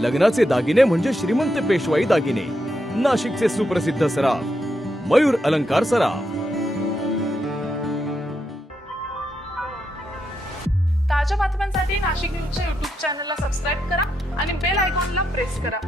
लग्नाचे दागिने म्हणजे श्रीमंत पेशवाई दागिने. नाशिकचे सुप्रसिद्ध सराफ मयूर अलंकार सराफ. ताज्या बातम्यांसाठी नाशिक न्यूजच्या युट्यूब चॅनलला सबस्क्राईब करा आणि बेल आयकॉनला प्रेस करा.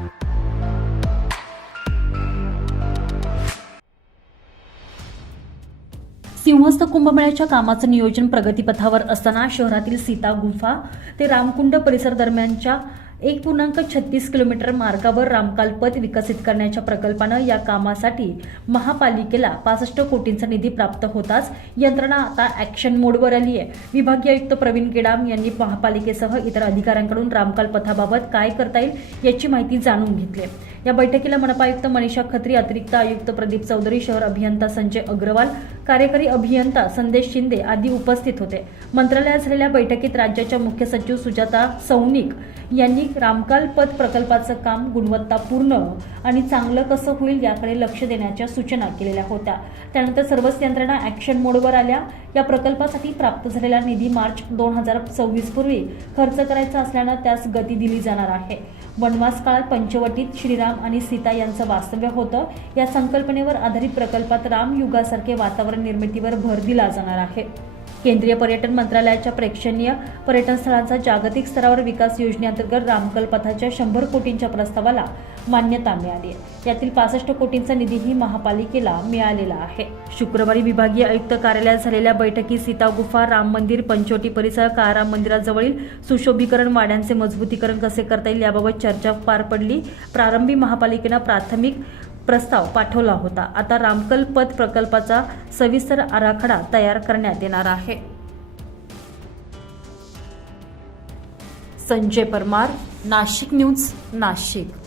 सिंहस्थ कुंभमेळ्याच्या कामाचं नियोजन प्रगतीपथावर असताना शहरातील सीता गुंफा ते रामकुंड परिसर दरम्यानच्या एक पूर्णांक छत्तीस किलोमीटर मार्गावर रामकालपथ विकसित करण्याच्या प्रकल्पानं या कामासाठी महापालिकेला पासष्ट कोटींचा निधी प्राप्त होताच यंत्रणा आता ऍक्शन मोडवर आली आहे. विभागीय आयुक्त प्रवीण केडाम यांनी महापालिकेसह इतर अधिकाऱ्यांकडून रामकाल पथाबाबत काय करता येईल याची माहिती जाणून घेतली या बैठकीला मनपायुक्त मनीषा खत्री अतिरिक्त आयुक्त प्रदीप चौधरी शहर अभियंता संजय अग्रवाल कार्यकारी अभियंता संदेश शिंदे आदी उपस्थित होते. मंत्रालयात झालेल्या बैठकीत राज्याच्या मुख्य सचिव सुजाता सौनिक यांनी रामकाल पथ प्रकल्पाचं काम गुणवत्तापूर्ण आणि चांगलं कसं होईल याकडे लक्ष देण्याच्या सूचना केलेल्या होत्या. त्यानंतर सर्वच यंत्रणा ॲक्शन मोडवर आल्या. या प्रकल्पासाठी प्राप्त झालेला निधी मार्च दोन हजार सव्वीस पूर्वी खर्च करायचा असल्यानं त्यास गती दिली जाणार आहे. वनवास काळात पंचवटीत श्रीराम आणि सीता यांचं वास्तव्य होतं. या संकल्पनेवर आधारित प्रकल्पात रामयुगासारखे वातावरण निर्मितीवर भर दिला जाणार आहे. केंद्रीय पर्यटन मंत्रालयाच्या प्रेक्षणीय पर्यटन स्थळांचा जागतिक स्तरावर विकास योजनेअंतर्गत रामकल्पथाच्या शंभर कोटींच्या प्रस्तावाला मान्यता मिळाली आहे. यातील पासष्ट कोटींचा निधीही महापालिकेला मिळालेला आहे. शुक्रवारी विभागीय आयुक्त कार्यालयात झालेल्या बैठकीत सीता गुफा राम मंदिर पंचवटी परिसर काळाराम मंदिराजवळील सुशोभीकरण वाड्यांचे मजबूतीकरण कसे करता येईल याबाबत चर्चा पार पडली. प्रारंभी महापालिकेनं प्राथमिक प्रस्ताव पाठवला होता. आता रामकल पथ प्रकल्पाचा सविस्तर आराखडा तयार करण्यात येणार आहे. संजय परमार नाशिक न्यूज नाशिक.